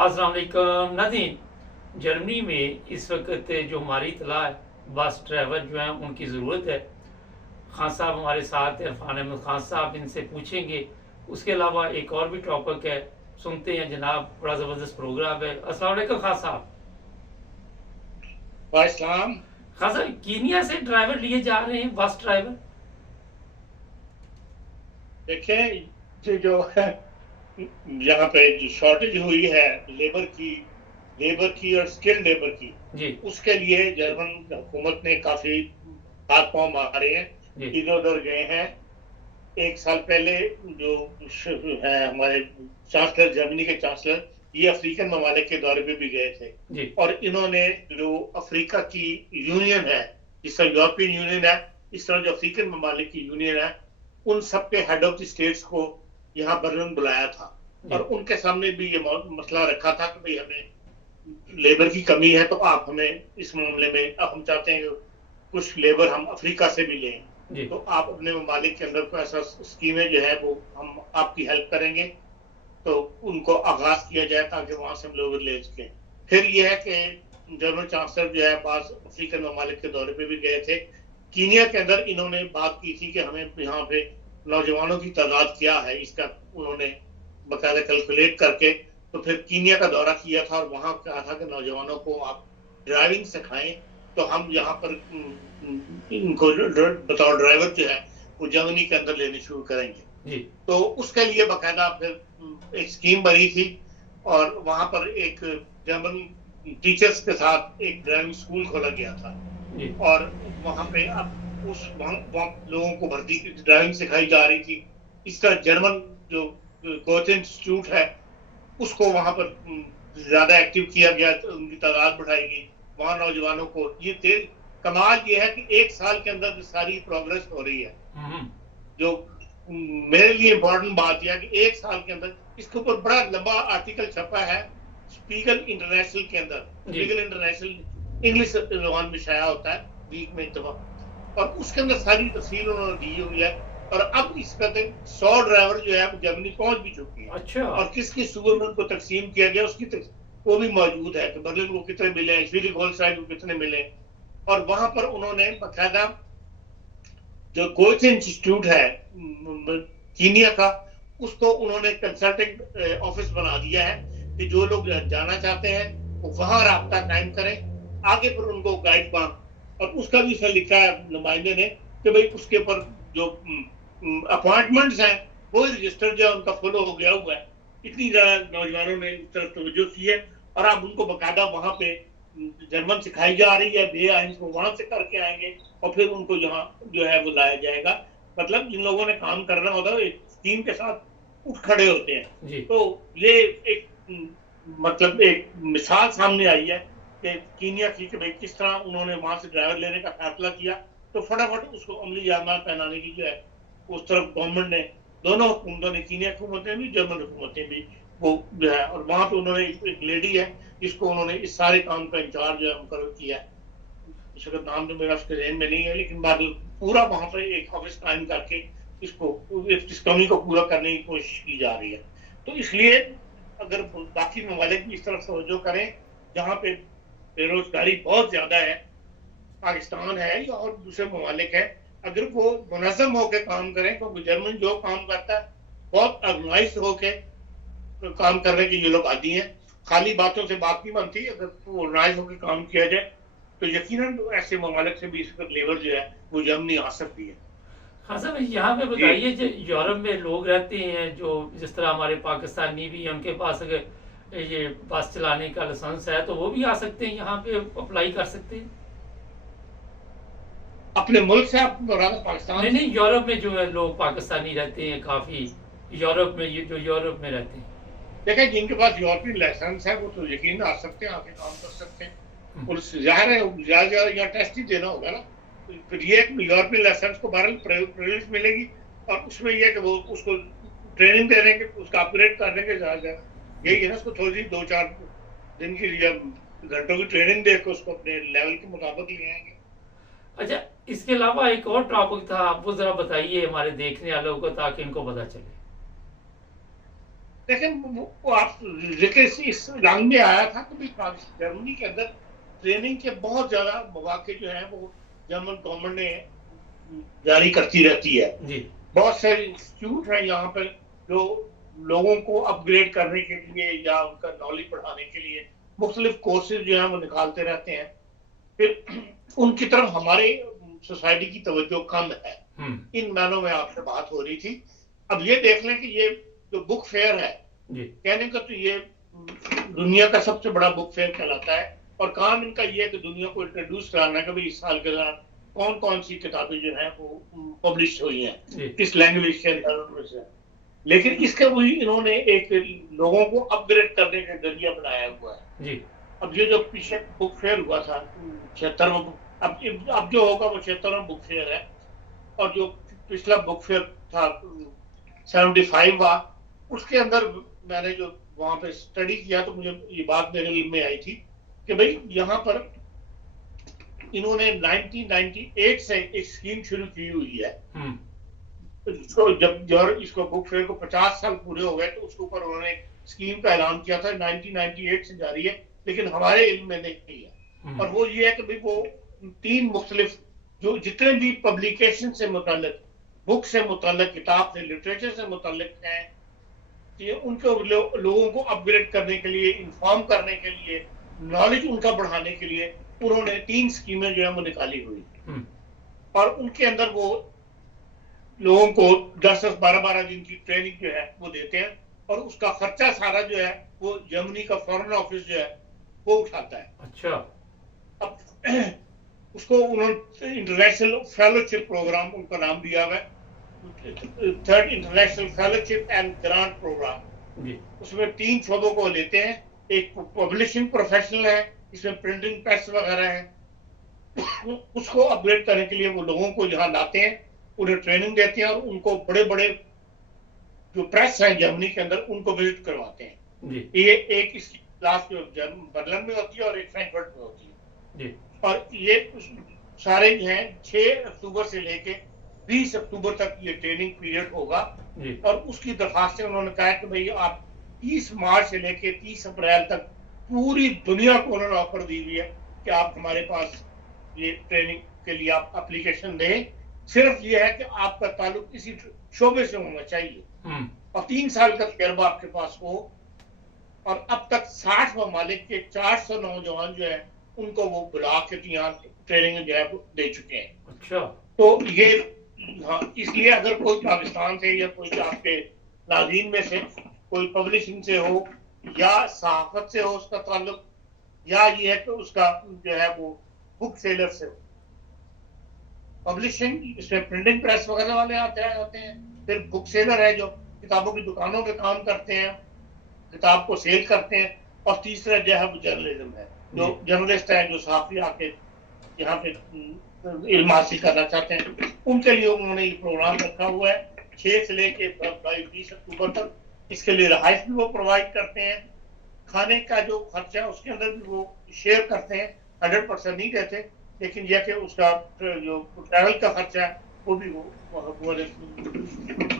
अस्सलाम वालेकुम नाज़रीन। जर्मनी में इस वक्त जो हमारी इतला है, बस ड्राइवर जो हैं उनकी ज़रूरत है। खान साहब हमारे साथ हैं, इरफान अहमद खान साहब, इनसे पूछेंगे। उसके अलावा एक और भी टॉपिक है, सुनते हैं जनाब। बड़ा ज़बरदस्त प्रोग्राम है। अस्सलाम वालेकुम खान साहब। वाइसलाम। खान साहब, कीनिया से ड्राइवर लिए जा रहे हैं, बस ड्राइवर। देखिए जो यहाँ पे जो शॉर्टेज हुई है लेबर की और स्किल्ड लेबर की, जी उसके लिए जर्मन हुकूमत ने काफी हाथ पांव मारे हैं, जी इधर उधर गए हैं। एक साल पहले जो है हमारे चांसलर, जर्मनी के चांसलर, ये अफ्रीकन ममालिक के दौरे पे भी गए थे। जी और इन्होंने जो अफ्रीका की यूनियन है, जिस तरह यूरोपियन यूनियन है, इस तरह जो अफ्रीकन ममालिक की यूनियन है, उन सब के हेड ऑफ द स्टेट्स को यहाँ बर्लिन बुलाया था। जी और उनके सामने भी ये मसला रखा था कि भाई हमें लेबर की कमी है, तो आप हमें इस मामले में, अब हम चाहते हैं कि कुछ लेबर हम अफ्रीका से भी लें, जी तो आप अपने ममालिक के अंदर कोई ऐसा स्कीमें जो है वो हम आपकी हेल्प करेंगे, तो उनको आगाज किया जाए ताकि वहां से हम लोग ले सकें। फिर यह है कि जर्मन चांसलर जो है पास अफ्रीकन ममालिक के दौरे पे भी गए थे। कीनिया के अंदर इन्होंने बात की थी कि हमें यहाँ पे नौजवानों की तादाद क्या है, इसका उन्होंने बाकायदा कैलकुलेट करके तो फिर कीनिया का दौरा किया था और वहां कहा था कि नौजवानों को आप ड्राइविंग सिखाएं, तो हम यहाँ पर इनको बतौर ड्राइवर जो है वो जर्मनी के अंदर लेने शुरू करेंगे। जी तो उसके लिए बाकायदा फिर एक स्कीम बनी थी और वहां पर एक जर्मन टीचर्स के साथ एक ड्राइविंग स्कूल खोला गया था। जी और वहां पे अब वहां लोगों को भर्ती ड्राइविंग सिखाई जा रही थी। इस तरह जर्मन जो कोच इंस्टीट्यूट है उसको वहां पर ज्यादा एक्टिव किया गया, तो उनकी तादाद बढ़ाई गई। वहां नौजवानों को कमाल ये है कि एक साल के अंदर सारी प्रोग्रेस हो रही है। हम्म, जो मेरे लिए इंपॉर्टेंट बात यह है कि एक साल के अंदर इसके ऊपर बड़ा लंबा आर्टिकल छपा है स्पीगल इंटरनेशनल के अंदर। जी स्पीगल इंटरनेशनल इंग्लिश जबान में शाया होता है वीक में एक दफा, और उसके अंदर सारी तफसील उन्होंने दी हुई है। और अब इस पर 100 ड्राइवर जो है जर्मनी पहुंच भी चुकी है। अच्छा और किस किस सूबे में उनको तकसीम किया गया उसकी वो भी मौजूद है कि बर्लिन को कितने मिले, श्रीलिंग होलस्टाइन को कितने मिले। और वहां पर उन्होंने बाकायदा जो कोच इंस्टीट्यूट है कीनिया का, उसको उन्होंने कंसल्टिंग ऑफिस बना दिया है कि जो लोग जाना चाहते हैं वो वहां राब्ता कायम करें, आगे पर उनको गाइड बना। और उसका भी उसने लिखा है नुमाइंदे ने कि भाई उसके ऊपर जो अपॉइंटमेंट्स हैं वो रजिस्टर जो है उनका फॉलो हो गया हुआ है। इतनी ज्यादा नौजवानों ने इस तरफ तवज्जो की है और अब उनको बाकायदा वहां पे जर्मन सिखाई जा रही है। वे आइंस को वहां से करके आएंगे और फिर उनको यहाँ जो है वो लाया जाएगा। मतलब जिन लोगों ने काम करना होता है एक टीम के साथ उठ खड़े होते हैं। जी तो ये एक मतलब एक मिसाल सामने आई है कि कीनिया की कि भाई किस तरह उन्होंने वहां से ड्राइवर लेने का फैसला किया, तो फटाफट उसको अमली जामा पहनाने की जो है उस तरफ गवर्नमेंट ने, दोनों हुकूमतों ने, कीनिया हुकूमतें भी जर्मन हुकूमतें भी, वो जो है। और वहां पे उन्होंने एक लेडी है जिसको उन्होंने इस सारे काम का इंचार्ज जो है मुकर्रर किया है। उसका नाम तो मेरा उसके जहन में नहीं है, लेकिन पूरा वहां पर एक ऑफिस कायम करके इस कमी को पूरा करने की कोशिश की जा रही है। तो इसलिए अगर बाकी ममालिक भी इस तरफ तवज्जो करें जहाँ पे बेरोजगारी बहुत ज्यादा है, पाकिस्तान है या और दूसरे ममालिक है, अगर वो मुनज़्ज़म होकर काम करें, क्योंकि जर्मन जो काम करता है बहुत ऑर्गेनाइज होकर काम करने के ये लोग आदी हैं। खाली बातों से बात नहीं बनती, अगर ऑर्गेनाइज होकर काम किया जाए तो यकीनन ऐसे ममालिक से भी इसका लेबर जो है वो जर्मनी आ सकती है। हाँ साहब, यहाँ पे जी बताइए जो यूरोप में लोग रहते हैं, जो जिस तरह हमारे पाकिस्तानी भी हैं, उनके पास अगर ये बस चलाने का लाइसेंस है तो वो भी आ सकते हैं, यहाँ पे अप्लाई कर सकते हैं। अपने मुल्क से, आप पाकिस्तान नहीं से? नहीं, यूरोप में जो है लोग पाकिस्तानी रहते हैं काफी, यूरोप में, ये जो यूरोप में रहते हैं। देखें जिनके पास यूरोपियन लाइसेंस है वो तो यकीन आ सकते हैं, आके काम कर सकते हैं। हम्म, और जाहिर है ज्यादा यहाँ टेस्ट ही देना होगा ना। फिर ये यूरोपियन लाइसेंस को बहरहाल प्रिविलेज मिलेगी और उसमें यह कि वो उसको ट्रेनिंग दे देंगे, उसका अपग्रेड कर देंगे ज्यादा। यही है ना, उसको थोड़ी 2-4 दिन की या घंटों की ट्रेनिंग देकर उसको अपने लेवल के मुताबिक ले आएंगे। अच्छा, इसके अलावा एक और टॉपिक था, आप वो जरा बताइए हमारे देखने वालों को ताकि इनको पता चले। लेकिन वो आप देखिए इस रंग में आया था कि जर्मनी के अंदर ट्रेनिंग के बहुत ज्यादा मौके जो है वो जर्मन गवर्नमेंट ने जारी करती रहती है। जी बहुत सारे इंस्टीट्यूट हैं यहाँ पर जो लोगों को अपग्रेड करने के लिए या उनका नॉलेज बढ़ाने के लिए मुख्तलिफ कोर्सेज जो है वो निकालते रहते हैं। फिर उनकी तरफ हमारे सोसाइटी की तवज्जो कम है। इन मायनों में आपसे बात हो रही थी। अब ये देख लें कि ये जो बुक फेयर है कहने का तो ये दुनिया का सबसे बड़ा बुक फेयर कहलाता है और काम इनका ये है कि दुनिया को इंट्रोड्यूस कराना कि भाई इस साल के दौरान कौन कौन सी किताबें जो हैं वो पब्लिश हुई हैं, किस लैंग्वेज के अंदर। लेकिन इसके वही इन्होंने एक लोगों को अपग्रेड करने का जरिया बनाया हुआ है जी। अब ये जो पीछे बुक फेयर हुआ था 76वां, अब जो होगा वो 76वां बुक फेयर है और जो पिछला बुक फेयर था 75वां, उसके अंदर मैंने जो वहां पे स्टडी किया तो मुझे ये बात मेरे लिए में आई थी कि भाई यहाँ पर इन्होंने 1998 से एक स्कीम शुरू की हुई है। जब इसको बुक फेयर को 50 साल पूरे हो गए तो उसके ऊपर उन्होंने स्कीम का ऐलान किया था। 1998 से जारी है लेकिन हमारे इल्म में नहीं है। और वो ये है कि भाई वो 3 मुख्तलिफ जो जितने भी पब्लिकेशन से मुताल्लिक, बुक से मुताल्लिक, किताब से, लिटरेचर से मुताल्लिक हैं, ये उनको लोगों को अपग्रेड करने के लिए, इन्फॉर्म करने के लिए, नॉलेज उनका बढ़ाने के लिए उन्होंने 3 स्कीमें जो है वो निकाली हुई। और उनके अंदर वो लोगों को 10-10, 12-12 दिन की ट्रेनिंग जो है वो देते हैं और उसका खर्चा सारा जो है वो जर्मनी का फॉरेन ऑफिस जो है वो उठाता है। अच्छा। अब उसको उन्होंने इंटरनेशनल फेलोशिप प्रोग्राम उनका नाम दिया हुआ है, 3rd international fellowship and grant programme. उसमें 3 शोबों को लेते हैं। एक पब्लिशिंग प्रोफेशनल है, इसमें प्रिंटिंग प्रेस वगैरह है। उसको अपग्रेड करने के लिए वो लोगों को यहाँ लाते हैं, उन्हें ट्रेनिंग देते हैं और उनको बड़े बड़े जो प्रेस हैं जर्मनी के अंदर उनको विजिट करवाते हैं। ये एक इस क्लास जो बर्लिन में होती है और एक फ्रैंकफर्ट में होती है। और ये सारे हैं 6 अक्टूबर से लेके 20 अक्टूबर तक ये ट्रेनिंग पीरियड होगा। और उसकी दरखास्तें उन्होंने कहा कि भाई आप 30 मार्च से लेके 30 अप्रैल तक पूरी दुनिया को उन्होंने ऑफर दी हुई है कि आप हमारे पास ये ट्रेनिंग के लिए आप एप्लीकेशन दें। सिर्फ ये है कि आपका ताल्लुक किसी शोबे से होना चाहिए और 3 साल का तजर्बा आपके पास हो। और अब तक 60 ममालिक के 400 नौजवान जो है उनको वो बुला के यहाँ ट्रेनिंग जो है दे चुके हैं। अच्छा। तो ये हाँ, इसलिए अगर कोई पाकिस्तान से या कोई आपके नाज़रीन में से कोई पब्लिशिंग से हो या सहाफत से हो उसका ताल्लुक, या ये है कि उसका जो है वो बुक सेलर से हो। पब्लिशिंग इसमें प्रिंटिंग प्रेस वगैरह वाले आते हैं। फिर बुक सेलर है जो किताबों की दुकानों पे काम करते हैं, किताब को सेल करते हैं। और तीसरा जो है वो जर्नलिज्म है, जो जर्नलिस्ट है, जो सहाफी आके यहाँ पे इल्म हासिल करना चाहते हैं, उनके लिए उन्होंने ये प्रोग्राम रखा हुआ है 6 से लेके 20 अक्टूबर तक। इसके लिए रहाइश भी वो प्रोवाइड करते हैं। खाने का जो खर्चा है उसके अंदर भी वो शेयर करते हैं, 100% नहीं देते, लेकिन यह कि उसका जो ट्रैवल का खर्चा है वो भी वो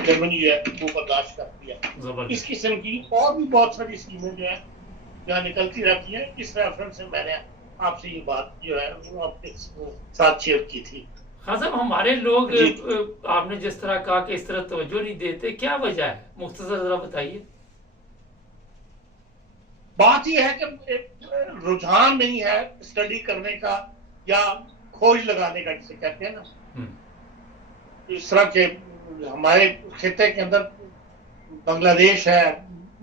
जर्मनी है वो बर्दाश्त करती है। इस किस्म की और भी बहुत सारी स्कीमें जो है यहाँ निकलती रहती है। इस रेफरेंस से मैंने आपसे ये बात जो है वो आपके साथ शेयर की थी। हाँ साहब, हमारे लोग आपने जिस तरह कहा कि इस तरह तवज्जो नहीं देते, क्या वजह है, मुख्तसर जरा बताइए। बात यह है कि रुझान नहीं है स्टडी करने का या खोज लगाने का, जिसे कहते हैं ना। इस तरह के हमारे क्षेत्र के अंदर बांग्लादेश है,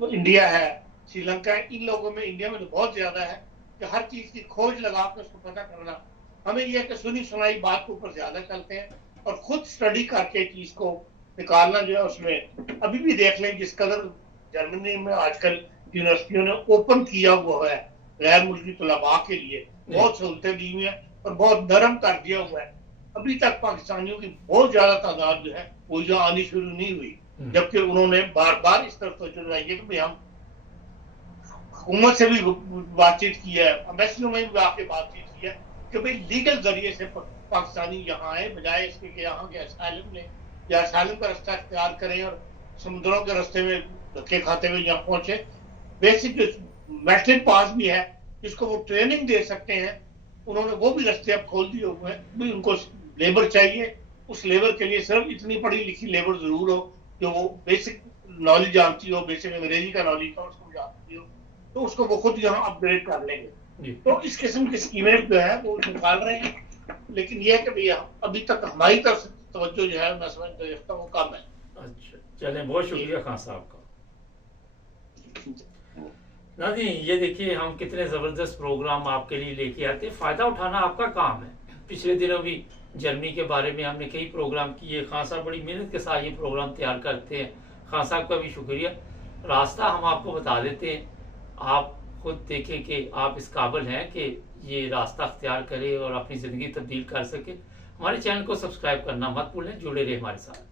इंडिया है, श्रीलंका है। इन लोगों में, इंडिया में तो बहुत ज्यादा है कि हर चीज की खोज लगा कर उसको पता करना। हमें यह कि सुनी सुनाई बात के ऊपर ज्यादा चलते हैं और खुद स्टडी करके चीज को निकालना जो है उसमें अभी भी देख लें जिस कदर जर्मनी में आजकल यूनिवर्सिटियों ने ओपन किया हुआ है गैर मुल्की तलबा के लिए, बहुत सहूलतें दी हुई है और बहुत नरम कर दिया हुआ है। अभी तक पाकिस्तानियों की बहुत ज्यादा तादाद जो है वो यहाँ आनी शुरू नहीं हुई, जबकि उन्होंने बार बार इस तरफ तवज्जो दिलाई है कि भाई हम हुकूमत से भी बातचीत की है, एम्बेसियों में भी आके बातचीत की है कि भाई लीगल जरिए से पाकिस्तानी यहाँ आए, बजाय इसके कि यहाँ के असाइलम लें या असाइलम का रास्ता इख्तियार करें और समुद्रों के रास्ते में धक्के खाते हुए यहाँ पहुंचे। बेसिक मैट्रिक पास भी है, जिसको वो ट्रेनिंग दे सकते हैं, उन्होंने वो भी रास्ते अब खोल दिए हुए हैं। भी उनको लेबर चाहिए, उस लेबर के लिए सिर्फ इतनी पढ़ी लिखी लेबर जरूर हो जो वो बेसिक नॉलेज जानती हो, बेसिक अंग्रेजी का नॉलेज का उसको जानती हो, तो उसको वो खुद यहाँ अपग्रेड कर लेंगे। तो इस किस्म की स्कीमें जो है वो निकाल रहे हैं, लेकिन ये है कि भैया अभी तक हमारी तरफ से तवज्जो जो है मैं समझता हूँ वो कम है। अच्छा, चलें, बहुत शुक्रिया खान साहब का। नाज़रीन, ये देखिए हम कितने ज़बरदस्त प्रोग्राम आपके लिए लेके आते हैं, फ़ायदा उठाना आपका काम है। पिछले दिनों भी जर्मनी के बारे में हमने कई प्रोग्राम किए, खान साहब बड़ी मेहनत के साथ ये प्रोग्राम तैयार करते हैं, खान साहब का भी शुक्रिया। रास्ता हम आपको बता देते हैं, आप खुद देखें कि आप इस काबिल हैं कि ये रास्ता अख्तियार करें और अपनी ज़िंदगी तब्दील कर सकें। हमारे चैनल को सब्सक्राइब करना मत भूलें, जुड़े रहे हमारे साथ।